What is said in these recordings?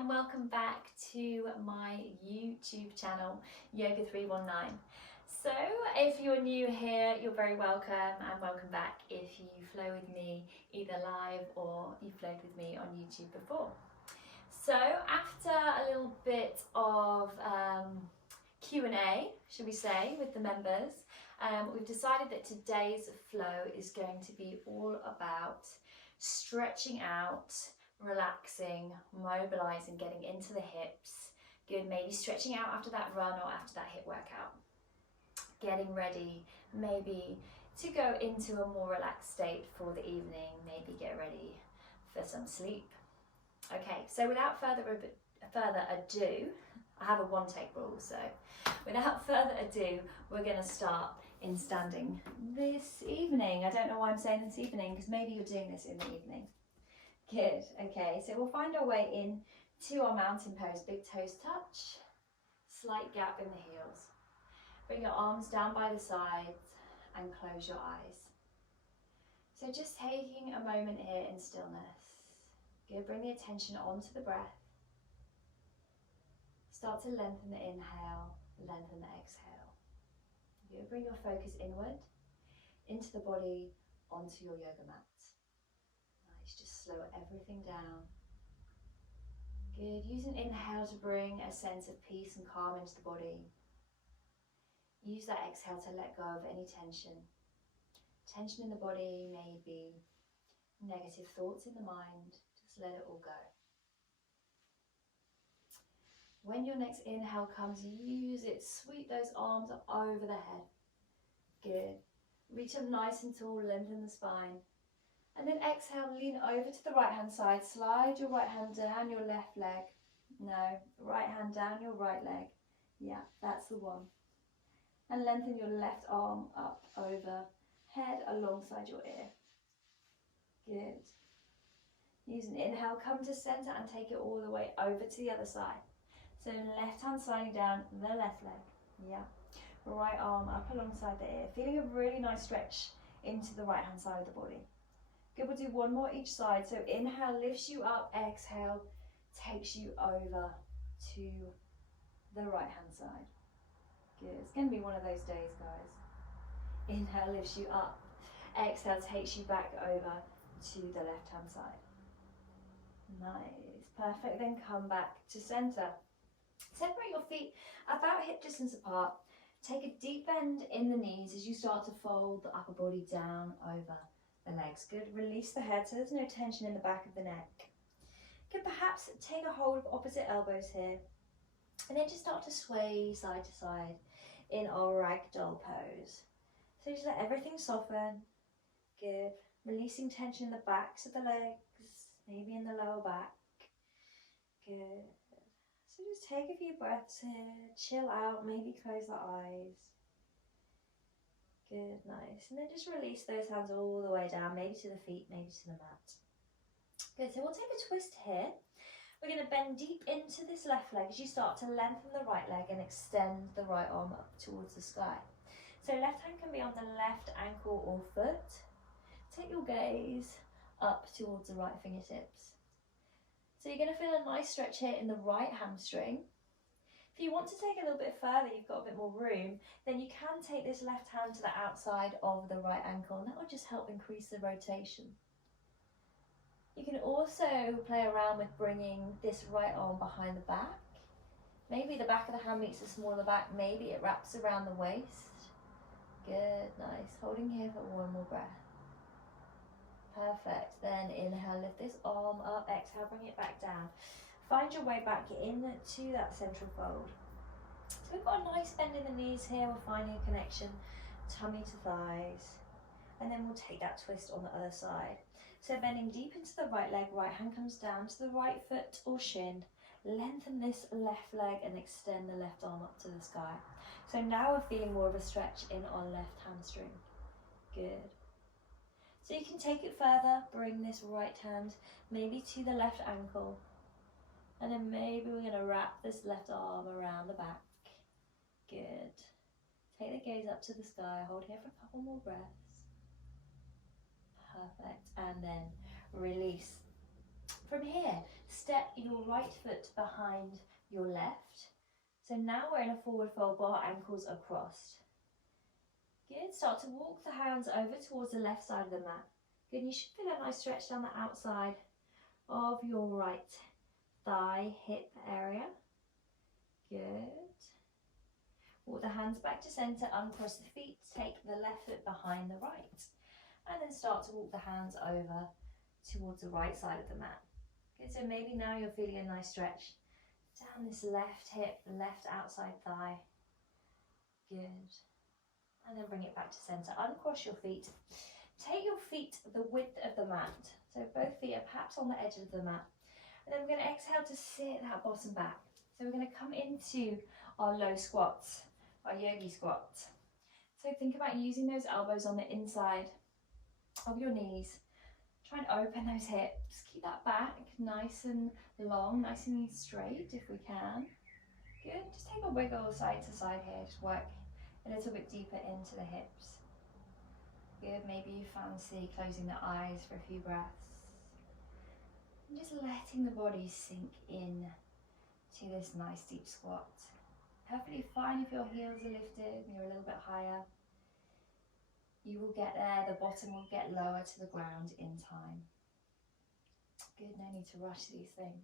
and welcome back to my YouTube channel, Yoga 319. So if you're new here, you're very welcome, and welcome back if you flow with me either live or you flowed with me on YouTube before. So after a little bit of Q&A, should we say, with the members, we've decided that today's flow is going to be all about stretching out, relaxing, mobilizing, getting into the hips. Good, maybe stretching out after that run or after that HIIT workout. Getting ready, maybe to go into a more relaxed state for the evening, maybe get ready for some sleep. Okay, so without further ado, I have a one-take rule, so without further ado, we're going to start in standing this evening. I don't know why I'm saying this evening, because maybe you're doing this in the evening. Good, okay, so we'll find our way in to our mountain pose. Big toes touch, slight gap in the heels. Bring your arms down by the sides and close your eyes. So just taking a moment here in stillness. Good, bring the attention onto the breath. Start to lengthen the inhale, lengthen the exhale. Good, bring your focus inward, into the body, onto your yoga mat. Nice, just slow everything down. Good, use an inhale to bring a sense of peace and calm into the body. Use that exhale to let go of any tension. Tension in the body, maybe negative thoughts in the mind, just let it all go. When your next inhale comes, use it, sweep those arms up over the head. Good. Reach up nice and tall, lengthen the spine. And then exhale, lean over to the right hand side, slide your right hand down your left leg. No, right hand down your right leg. Yeah, that's the one. And lengthen your left arm up over head alongside your ear. Good. Use an inhale, come to center and take it all the way over to the other side. So left hand sliding down the left leg. Yeah. Right arm up alongside the ear. Feeling a really nice stretch into the right hand side of the body. Good, we'll do one more each side. So inhale lifts you up, exhale takes you over to the right hand side. Good, it's going to be one of those days, guys. Inhale lifts you up, exhale takes you back over to the left hand side. Nice, perfect. Then come back to center. Separate your feet about hip distance apart. Take a deep bend in the knees as you start to fold the upper body down over the legs. Good, release the head so there's no tension in the back of the neck. Good, perhaps take a hold of opposite elbows here. And then just start to sway side to side in our ragdoll pose. So just let everything soften. Good, releasing tension in the backs of the legs, maybe in the lower back. Good. So just take a few breaths here, chill out, maybe close the eyes. Good, nice. And then just release those hands all the way down, maybe to the feet, maybe to the mat. Good, so we'll take a twist here. We're going to bend deep into this left leg as you start to lengthen the right leg and extend the right arm up towards the sky. So left hand can be on the left ankle or foot. Take your gaze up towards the right fingertips. So you're going to feel a nice stretch here in the right hamstring. If you want to take a little bit further, you've got a bit more room, then you can take this left hand to the outside of the right ankle, and that will just help increase the rotation. You can also play around with bringing this right arm behind the back. Maybe the back of the hand meets the small of the back, maybe it wraps around the waist. Good, nice. Holding here for one more breath. Perfect. Then inhale, lift this arm up, exhale, bring it back down. Find your way back into that central fold. So we've got a nice bend in the knees here. We're finding a connection, tummy to thighs. And then we'll take that twist on the other side. So bending deep into the right leg, right hand comes down to the right foot or shin. Lengthen this left leg and extend the left arm up to the sky. So now we're feeling more of a stretch in our left hamstring. Good. So you can take it further, bring this right hand maybe to the left ankle. And then maybe we're going to wrap this left arm around the back. Good. Take the gaze up to the sky, hold here for a couple more breaths. Perfect. And then release. From here, step your right foot behind your left. So now we're in a forward fold, bar ankles are crossed. Good, start to walk the hands over towards the left side of the mat. Good, you should feel a nice stretch down the outside of your right thigh, hip area. Good. Walk the hands back to centre, uncross the feet, take the left foot behind the right. And then start to walk the hands over towards the right side of the mat. Good, so maybe now you're feeling a nice stretch down this left hip, left outside thigh. Good. And then bring it back to centre. Uncross your feet. Take your feet the width of the mat. So both feet are perhaps on the edge of the mat. And then we're going to exhale to sit that bottom back. So we're going to come into our low squats, our yogi squats. So think about using those elbows on the inside of your knees. Try and open those hips. Keep that back nice and long, nice and straight if we can. Good. Just take a wiggle side to side here. Just work a little bit deeper into the hips. Good. Maybe you fancy closing the eyes for a few breaths. And just letting the body sink in to this nice deep squat. Perfectly fine if your heels are lifted and you're a little bit higher. You will get there, the bottom will get lower to the ground in time. Good, no need to rush these things.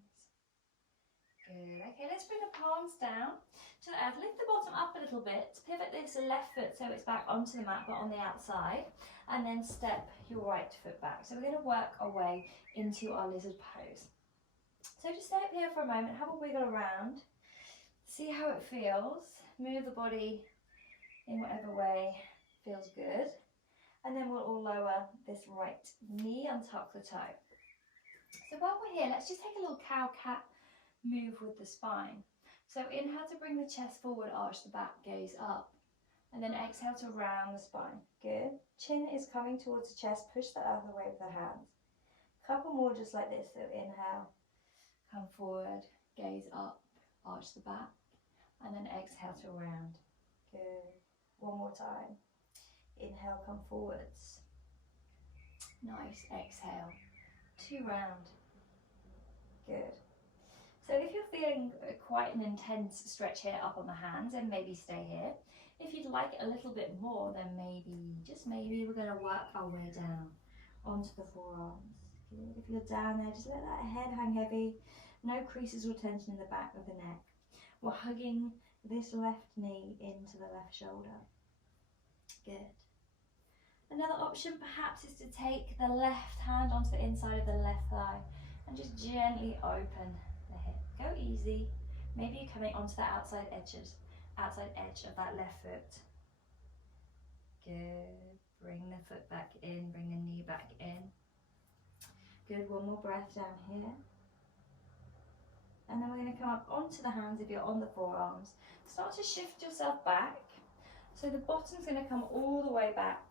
Good, okay, let's bring the palms down to the earth. Lift the bottom up a little bit. Pivot this left foot so it's back onto the mat but on the outside. And then step your right foot back. So we're going to work our way into our lizard pose. So just stay up here for a moment, have a wiggle around. See how it feels. Move the body in whatever way feels good. And then we'll all lower this right knee, untuck the toe. So while we're here, let's just take a little cow-cat move with the spine. So inhale to bring the chest forward, arch the back, gaze up. And then exhale to round the spine. Good. Chin is coming towards the chest, push the earth away with the hands. Couple more just like this. So inhale, come forward, gaze up, arch the back. And then exhale to round. Good. One more time. Inhale, come forwards. Nice, exhale, to round. Good. So if you're feeling quite an intense stretch here up on the hands, then maybe stay here. If you'd like it a little bit more, then maybe, just maybe, we're going to work our way down onto the forearms. Good. If you're down there, just let that head hang heavy. No creases or tension in the back of the neck. We're hugging this left knee into the left shoulder. Good. Another option perhaps is to take the left hand onto the inside of the left thigh and just gently open the hip. Go easy. Maybe you're coming onto the outside edge of that left foot. Good. Bring the foot back in, bring the knee back in. Good, one more breath down here. And then we're going to come up onto the hands if you're on the forearms. Start to shift yourself back. So the bottom's going to come all the way back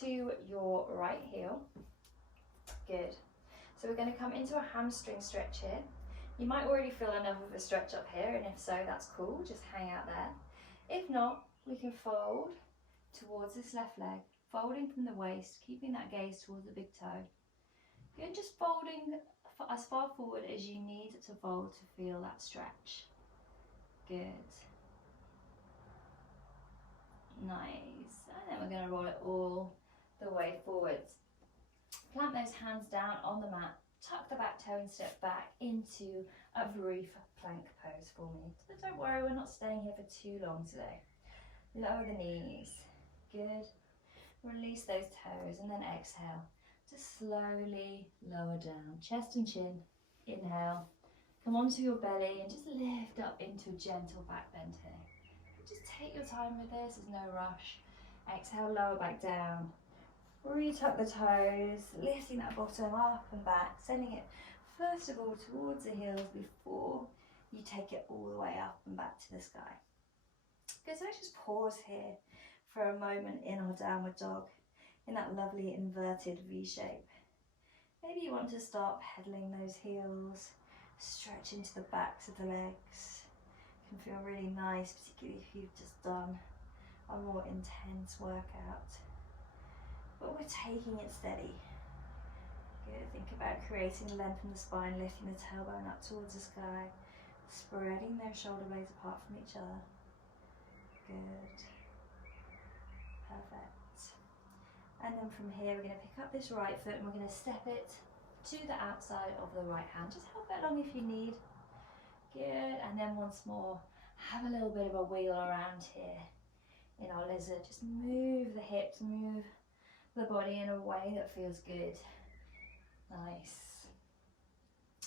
to your right heel. Good. So we're going to come into a hamstring stretch here. You might already feel enough of a stretch up here, and if so, that's cool. Just hang out there. If not, we can fold towards this left leg, folding from the waist, keeping that gaze towards the big toe. Good, just folding as far forward as you need to fold to feel that stretch. Good. Nice. And then we're going to roll it all the way forwards. Plant those hands down on the mat. Tuck the back toe and step back into a brief plank pose for me. But don't worry, we're not staying here for too long today. Lower the knees. Good. Release those toes and then exhale. Just slowly lower down. Chest and chin. Inhale. Come onto your belly and just lift up into a gentle back bend here. Just take your time with this, there's no rush. Exhale, lower back down. Retuck the toes, lifting that bottom up and back, sending it first of all towards the heels before you take it all the way up and back to the sky. Good, so let's just pause here for a moment in our downward dog, in that lovely inverted V shape. Maybe you want to start pedaling those heels, stretch into the backs of the legs. Can feel really nice, particularly if you've just done a more intense workout. But we're taking it steady. Good. Think about creating length in the spine, lifting the tailbone up towards the sky, spreading those shoulder blades apart from each other. Good. Perfect. And then from here, we're going to pick up this right foot and we're going to step it to the outside of the right hand. Just help it along if you need. Good. And then once more, have a little bit of a wheel around here in our lizard. Just move the hips, move the body in a way that feels good. Nice.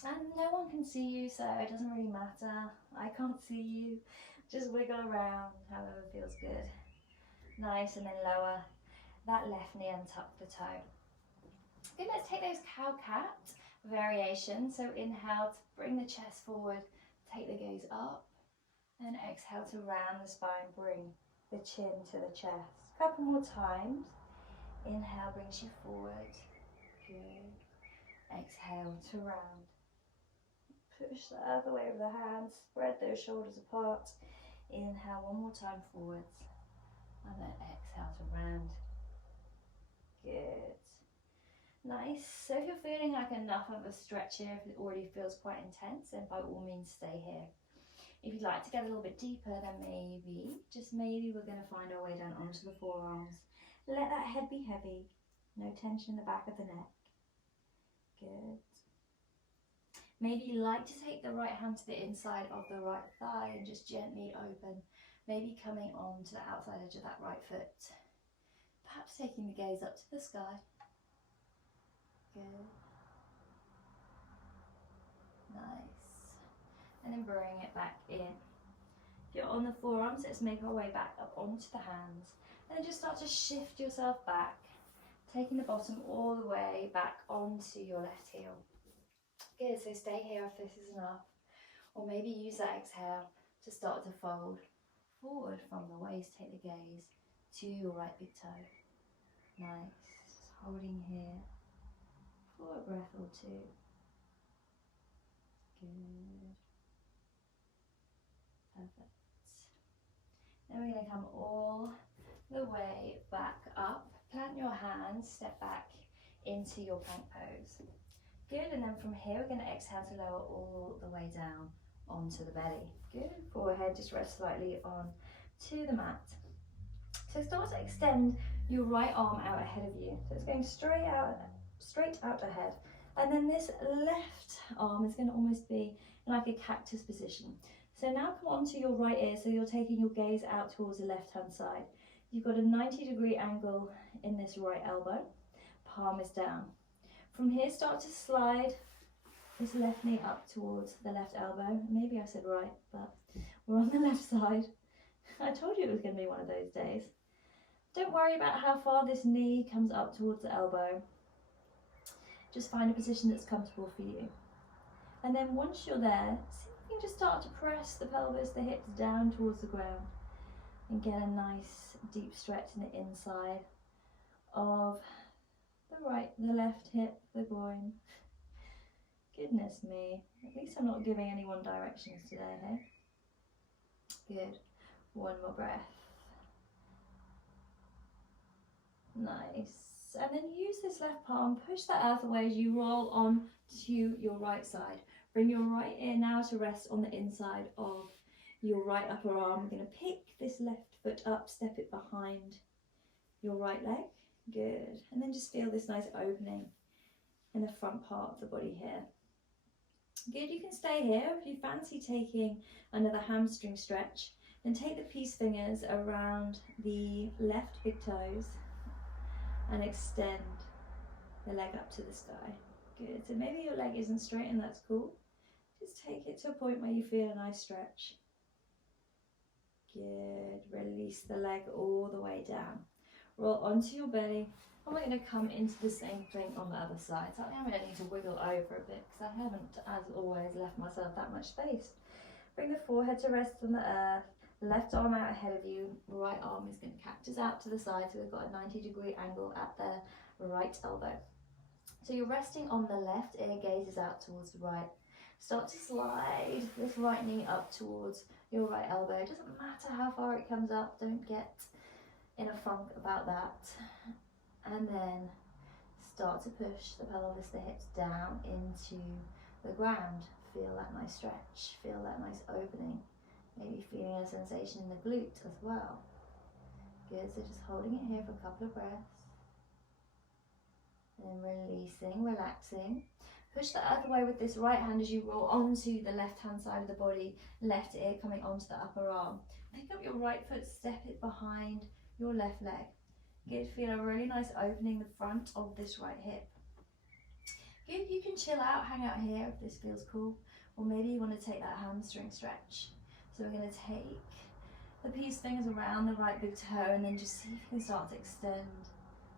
And no one can see you, so it doesn't really matter. I can't see you. Just wiggle around, however feels good. Nice, and then lower that left knee and tuck the toe. Good, let's take those cow-cat variations. So inhale to bring the chest forward, take the gaze up, and exhale to round the spine, bring the chin to the chest. A couple more times. Inhale brings you forward. Good. Exhale to round. Push the other way with the hands, spread those shoulders apart. Inhale one more time forwards, and then exhale to round. Good. Nice. So if you're feeling like enough of a stretch here, if it already feels quite intense, then by all means stay here. If you'd like to get a little bit deeper, then maybe, just maybe, we're going to find our way down onto the forearms. Let that head be heavy. No tension in the back of the neck. Good. Maybe you like to take the right hand to the inside of the right thigh and just gently open, maybe coming on to the outside edge of that right foot. Perhaps taking the gaze up to the sky. Good. Nice. And then bring it back in. If you're on the forearms, let's make our way back up onto the hands. And then just start to shift yourself back, taking the bottom all the way back onto your left heel. Good, so stay here if this is enough. Or maybe use that exhale to start to fold forward from the waist. Take the gaze to your right big toe. Nice. Just holding here for a breath or two. Good. Perfect. Then we're going to come all the way back up. Plant your hands, step back into your plank pose. Good, and then from here we're going to exhale to lower all the way down onto the belly. Good, forehead just rest slightly on to the mat. So start to extend your right arm out ahead of you. So it's going straight out ahead. And then this left arm is going to almost be in like a cactus position. So now come onto your right ear, so you're taking your gaze out towards the left hand side. You've got a 90-degree angle in this right elbow, palm is down. From here, start to slide this left knee up towards the left elbow. Maybe I said right, but we're on the left side. I told you it was going to be one of those days. Don't worry about how far this knee comes up towards the elbow. Just find a position that's comfortable for you. And then once you're there, see if you can just start to press the pelvis, the hips down towards the ground, and get a nice deep stretch in the inside of the left hip, the groin. Goodness me, at least I'm not giving anyone directions today, hey? Good. One more breath. Nice. And then use this left palm, push that earth away as you roll on to your right side. Bring your right ear now to rest on the inside of your right upper arm. We're going to pick this left foot up, step it behind your right leg. Good. And then just feel this nice opening in the front part of the body here. Good, you can stay here. If you fancy taking another hamstring stretch, then take the peace fingers around the left big toes and extend the leg up to the sky. Good, so maybe your leg isn't straight and that's cool. Just take it to a point where you feel a nice stretch. Good, release the leg all the way down. Roll onto your belly, and we're going to come into the same thing on the other side. So I think I'm going to need to wiggle over a bit because I haven't, as always, left myself that much space. Bring the forehead to rest on the earth, left arm out ahead of you, right arm is going to cactus out to the side, so we've got a 90-degree angle at the right elbow. So you're resting on the left ear, gaze is out towards the right. Start to slide this right knee up towards your right elbow. It doesn't matter how far it comes up, don't get in a funk about that. And then start to push the pelvis, the hips down into the ground. Feel that nice stretch, feel that nice opening. Maybe feeling a sensation in the glute as well. Good, so just holding it here for a couple of breaths. And then releasing, relaxing. Push the other way with this right hand as you roll onto the left hand side of the body, left ear coming onto the upper arm. Pick up your right foot, step it behind your left leg. Good, feel a really nice opening the front of this right hip. Good, you can chill out, hang out here if this feels cool. Or maybe you want to take that hamstring stretch. So we're going to take the peace fingers around the right big toe and then just see if you can start to extend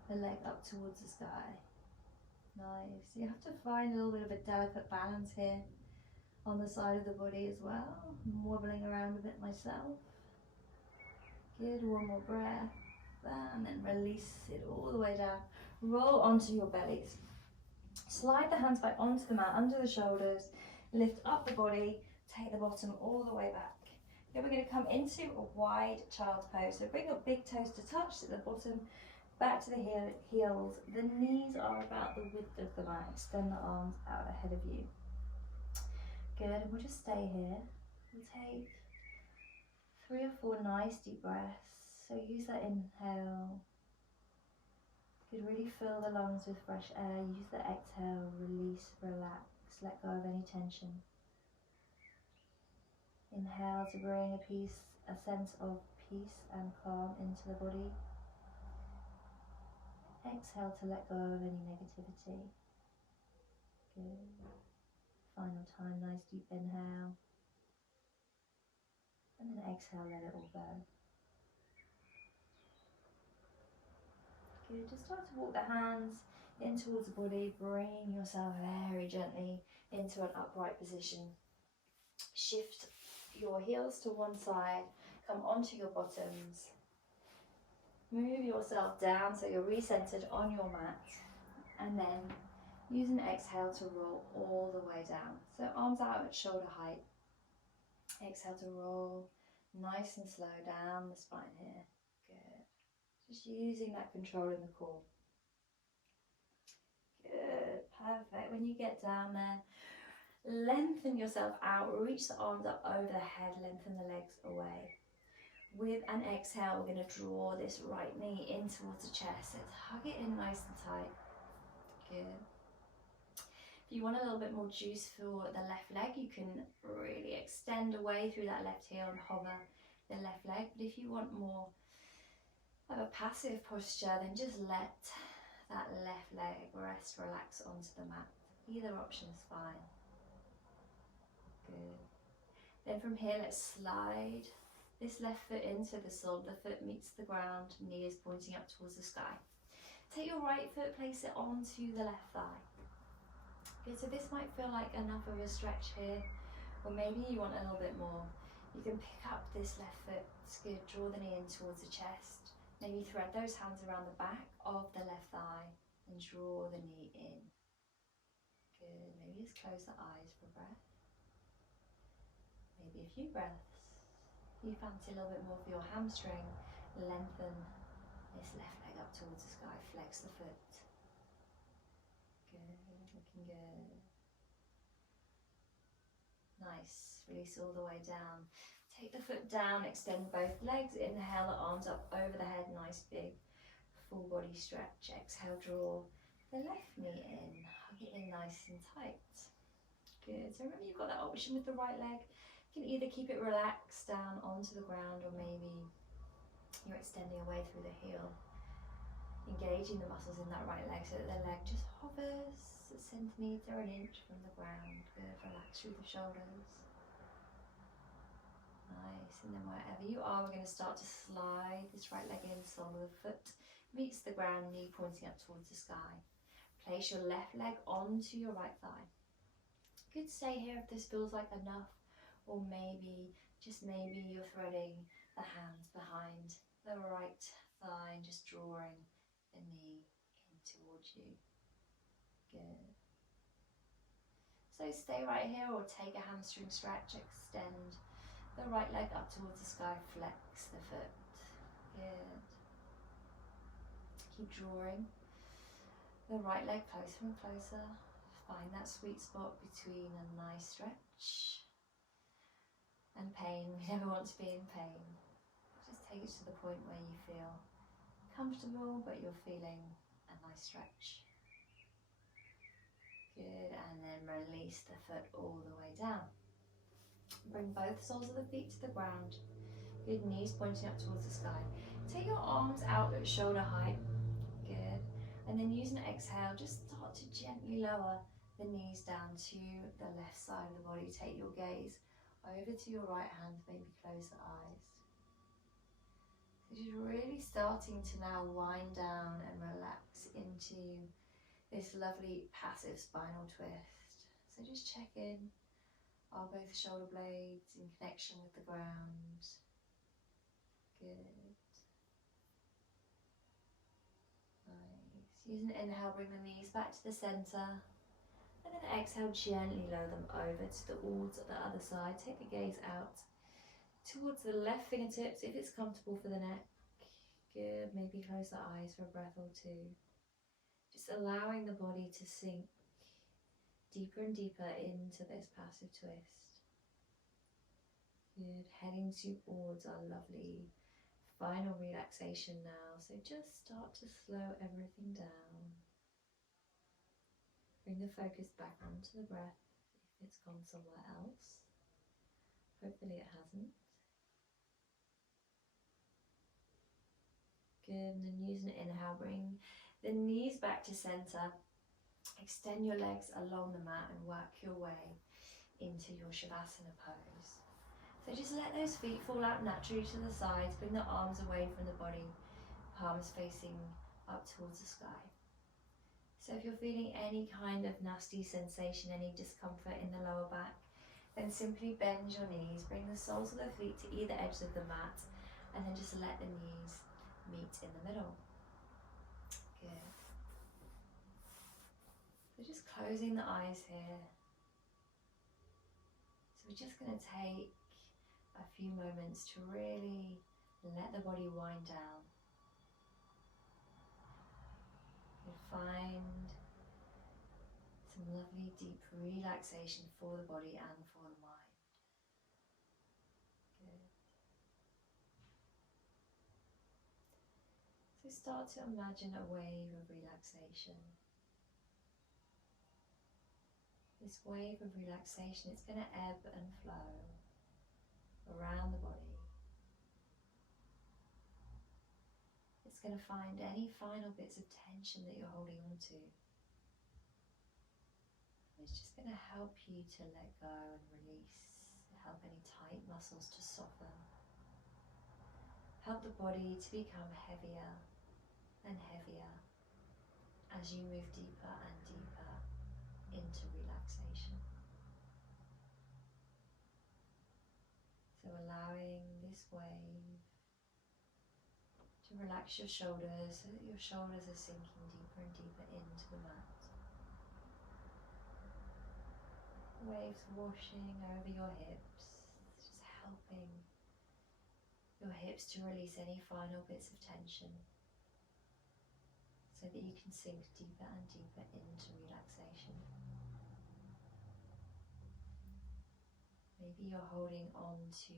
the leg up towards the sky. Nice. You have to find a little bit of a delicate balance here on the side of the body as well. I'm wobbling around a bit myself. Good, one more breath. And then release it all the way down. Roll onto your bellies. Slide the hands back onto the mat, under the shoulders. Lift up the body. Take the bottom all the way back. Then we're going to come into a wide child's pose. So bring your big toes to touch at the bottom. Back to the heels. The knees are about the width of the mat. Extend the arms out ahead of you. Good, and we'll just stay here. We'll take 3 or 4 nice deep breaths. So use that inhale. Good, really fill the lungs with fresh air. Use the exhale, release, relax, let go of any tension. Inhale to bring a sense of peace and calm into the body. Exhale to let go of any negativity. Good. Final time, nice deep inhale. And then exhale, let it all go. Good, just start to walk the hands in towards the body. Bring yourself very gently into an upright position. Shift your heels to one side. Come onto your bottoms. Move yourself down so you're recentered on your mat, and then use an exhale to roll all the way down. So arms out at shoulder height. Exhale to roll nice and slow down the spine here. Good. Just using that control in the core. Good. Perfect. When you get down there, lengthen yourself out. Reach the arms up over the head. Lengthen the legs away. With an exhale, we're going to draw this right knee in towards the chest. So hug it in nice and tight. Good. If you want a little bit more juice for the left leg, you can really extend away through that left heel and hover the left leg. But if you want more of a passive posture, then just let that left leg rest, relax onto the mat. Either option is fine. Good. Then from here, let's slide this left foot in so the sole of the foot meets the ground, knee is pointing up towards the sky. Take your right foot, place it onto the left thigh. Good, so this might feel like enough of a stretch here, or maybe you want a little bit more. You can pick up this left foot. It's good, draw the knee in towards the chest. Maybe thread those hands around the back of the left thigh and draw the knee in. Good, maybe just close the eyes for breath. Maybe a few breaths. If you fancy a little bit more for your hamstring, lengthen this left leg up towards the sky, flex the foot. Good, looking good. Nice, release all the way down. Take the foot down, extend both legs, inhale the arms up over the head, nice big full body stretch. Exhale, draw the left knee in, hug it in nice and tight. Good, so remember you've got that option with the right leg. You can either keep it relaxed down onto the ground, or maybe you're extending away through the heel, engaging the muscles in that right leg so that the leg just hovers a centimetre, an inch from the ground. Good, relax through the shoulders. Nice, and then wherever you are, we're going to start to slide this right leg in, sole of the foot meets the ground, knee pointing up towards the sky. Place your left leg onto your right thigh. Good, stay here if this feels like enough. Or maybe, just maybe, you're threading the hands behind the right thigh and just drawing the knee in towards you. Good. So stay right here, or take a hamstring stretch, extend the right leg up towards the sky, flex the foot. Good. Keep drawing The right leg closer and closer. Find that sweet spot between a nice stretch and pain. We never want to be in pain. Just take it to the point where you feel comfortable, but you're feeling a nice stretch. Good, and then release the foot all the way down. Bring both soles of the feet to the ground. Good, knees pointing up towards the sky. Take your arms out at shoulder height. Good. And then use an exhale, just start to gently lower the knees down to the left side of the body. Take your gaze over to your right hand, maybe close the eyes. So just really starting to now wind down and relax into this lovely passive spinal twist. So just check in. Are both shoulder blades in connection with the ground? Good. Nice. Use an inhale, bring the knees back to the center. And then exhale, gently lower them over towards the other side. Take the gaze out towards the left fingertips if it's comfortable for the neck. Good. Maybe close the eyes for a breath or two. Just allowing the body to sink deeper and deeper into this passive twist. Good. Heading towards our lovely final relaxation now. So just start to slow everything down. Bring the focus back onto the breath if it's gone somewhere else. Hopefully it hasn't. Good, and then use an inhale, bring the knees back to center. Extend your legs along the mat and work your way into your Shavasana pose. So just let those feet fall out naturally to the sides, bring the arms away from the body, palms facing up towards the sky. So if you're feeling any kind of nasty sensation, any discomfort in the lower back, then simply bend your knees, bring the soles of the feet to either edge of the mat, and then just let the knees meet in the middle. Good. So just closing the eyes here. So we're just going to take a few moments to really let the body wind down. You'll find some lovely deep relaxation for the body and for the mind. Good. So start to imagine a wave of relaxation. This wave of relaxation, it's going to ebb and flow around the body. It's going to find any final bits of tension that you're holding on to. It's just going to help you to let go and release, help any tight muscles to soften, help the body to become heavier and heavier as you move deeper and deeper into relaxation. So allowing this wave to relax your shoulders so that your shoulders are sinking deeper and deeper into the mat. Waves washing over your hips, just helping your hips to release any final bits of tension so that you can sink deeper and deeper into relaxation. Maybe you're holding on to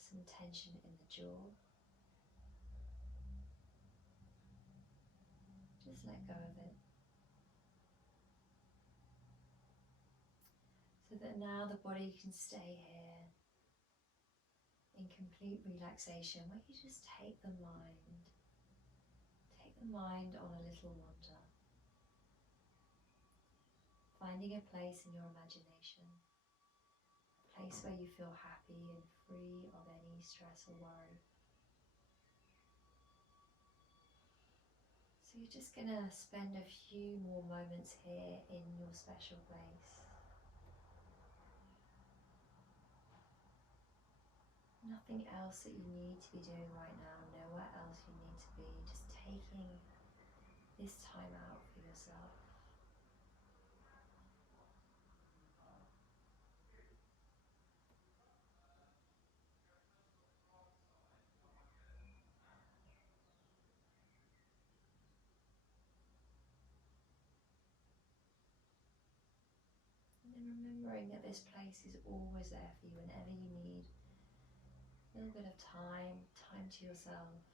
some tension in the jaw. Just let go of it. So that now the body can stay here in complete relaxation, where you just take the mind on a little wander, finding a place in your imagination, a place where you feel happy and free of any stress or worry. So you're just going to spend a few more moments here in your special place. Nothing else that you need to be doing right now, nowhere else you need to be, just taking this time out for yourself. knowing that this place is always there for you whenever you need a little bit of time to yourself.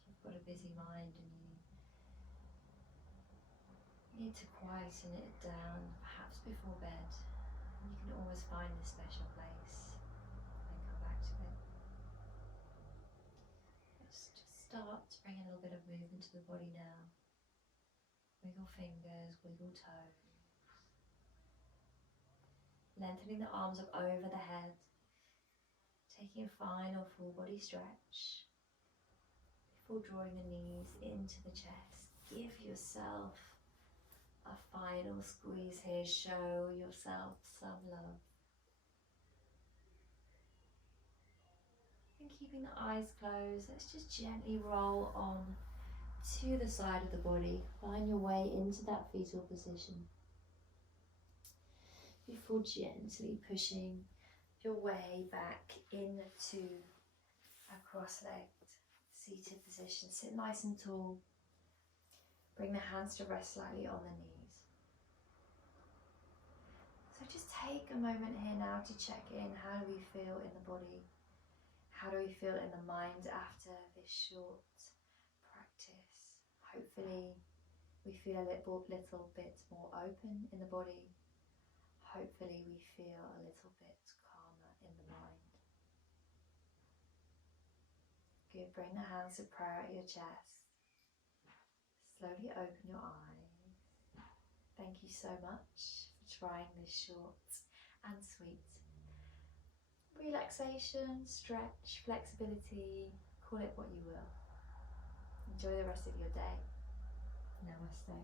If you've got a busy mind and you need to quieten it down, perhaps before bed, you can always find a special place and come back to it. Let's just start to bring a little bit of movement to the body now. Wiggle fingers, wiggle toes. Lengthening the arms up over the head. Taking a final full body stretch. Before drawing the knees into the chest, give yourself a final squeeze here. Show yourself some love. And keeping the eyes closed, let's just gently roll on to the side of the body. Find your way into that fetal position. Before gently pushing your way back into a cross-legged seated position. Sit nice and tall. Bring the hands to rest slightly on the knees. So just take a moment here now to check in. How do we feel in the body? How do we feel in the mind after this short practice? Hopefully we feel a little bit more open in the body. Hopefully we feel a little bit calmer in the mind. Good, bring the hands to prayer at your chest. Slowly open your eyes. Thank you so much for trying this short and sweet relaxation, stretch, flexibility, call it what you will. Enjoy the rest of your day. Namaste.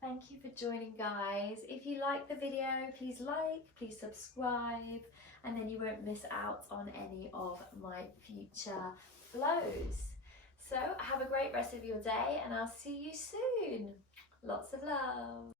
Thank you for joining, guys. If you like the video, please like, please subscribe, and then you won't miss out on any of my future flows. So have a great rest of your day, and I'll see you soon. Lots of love.